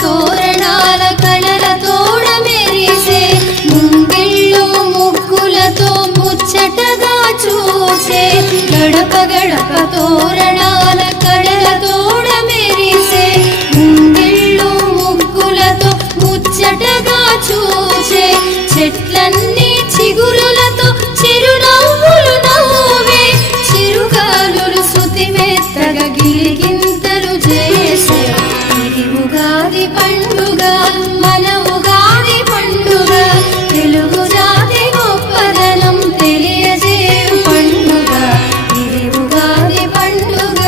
తోరణాల కళలతోడ మెరిసే ముంగిళ్ళు ముగ్గులతో ముచ్చటగా చూసే గడప గడప తోరణాల కళలతోడ మెరిసే ముంగిళ్ళు ముగ్గులతో ముచ్చటగా చూసే చెట్లన్నీ చిగురులతో చిరునవ్వులు నవ్వే చిరుగాలులు శృతి మెత్తగా గిలిగింతలు చేసే ఉగాది పండుగ మన ఉగాది పండుగ తెలుగు జాతి గొప్పదనం తెలియజే పండుగ ఇది ఉగాది పండుగ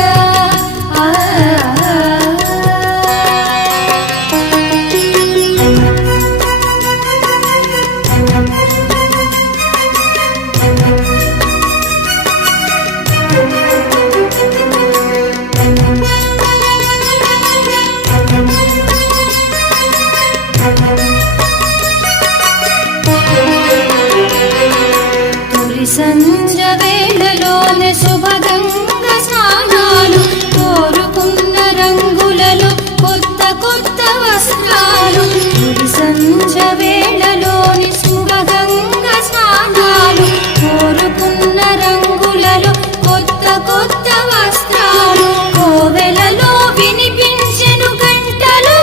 సంజ వేళలోని శుభగంగ స్నానాలు కోరుకున్న రంగులలో కొత్త కొత్త వస్త్రాలు సంజ వేళలోని శుభగంగ స్నానాలు కోరుకున్న రంగులలో కొత్త కొత్త వస్త్రాలు కోవెలలో వినిపించెను గంటలు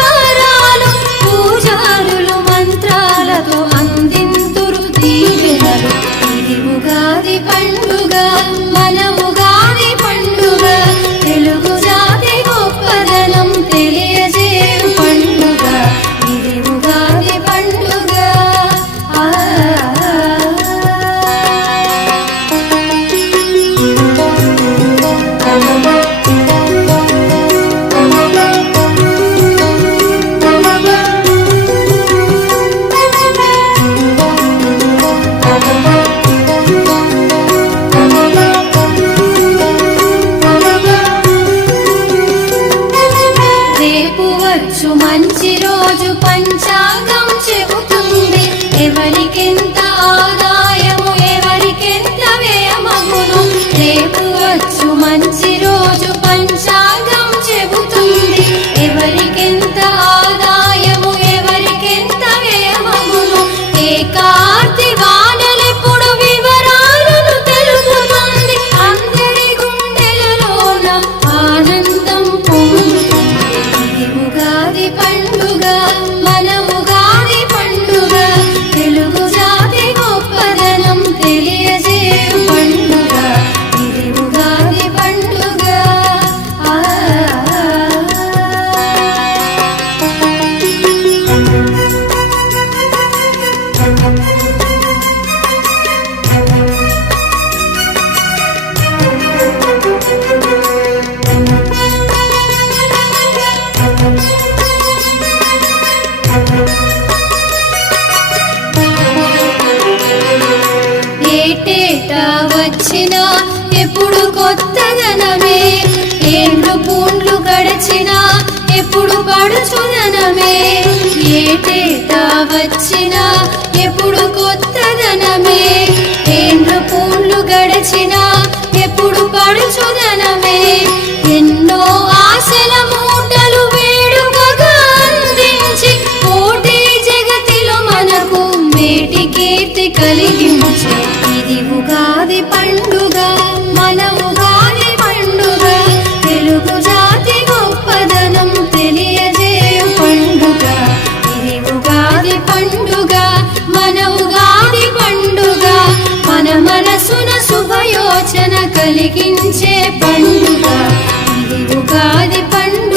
కారాలు పూజారులు మంత్రాలతో అందింతురు దీవెనలు ఉగాది పండుగ మన ఉగాది పండుగ తెలుగు జాతి గొప్పదనం తెలియజే పండుగ ఇది ఉగాది పండుగ మంచి రోజు పంచాంగం చెబుతుంది ఎవరికెంత ఆదాయము ఎవరికెంత వ్యయమగును రేపు వచ్చు మంచి రోజు పంచాంగం చెబుతుంది ఎవరికెంత ఆదాయము ఎవరికెంత వ్యయమగును ఏ కార్తీ వానలెప్పుడు వివరాలను తెలుపుతుంది అందరి గుండెలలోన ఆనందం పొందుతుంది ఉగాది పండుగ మన ఉగాది పండుగ తెలుగు జాతి గొప్పదనం తెలియజే పండుగ ఇది ఉగాది పండుగ ఏటేటా వచ్చినా ఎప్పుడు కొత్తదనమే ఏండ్లు పూండ్లు గడిచినా ఎప్పుడు పడుచుదనమే ఏటేటా వచ్చినా ఎప్పుడు కొత్తదనమే ఏండ్లు పూండ్లు గడిచినా ఎప్పుడు పడుచుదనమే ఎన్నో ఆశల మూటలు వేడుకగా అందించి కోటి జగతిలో మనకు మేటి కీర్తి కలిగించే ఇది ఉగాది పండుగ మన ఉగాది పండుగ తెలుగు జాతి గొప్పదనం తెలియజే పండుగ ఇది ఉగాది పండుగ మన ఉగాది పండుగ మన మనసున శుభయోచన కలిగించే పండుగ ఇది ఉగాది పండుగ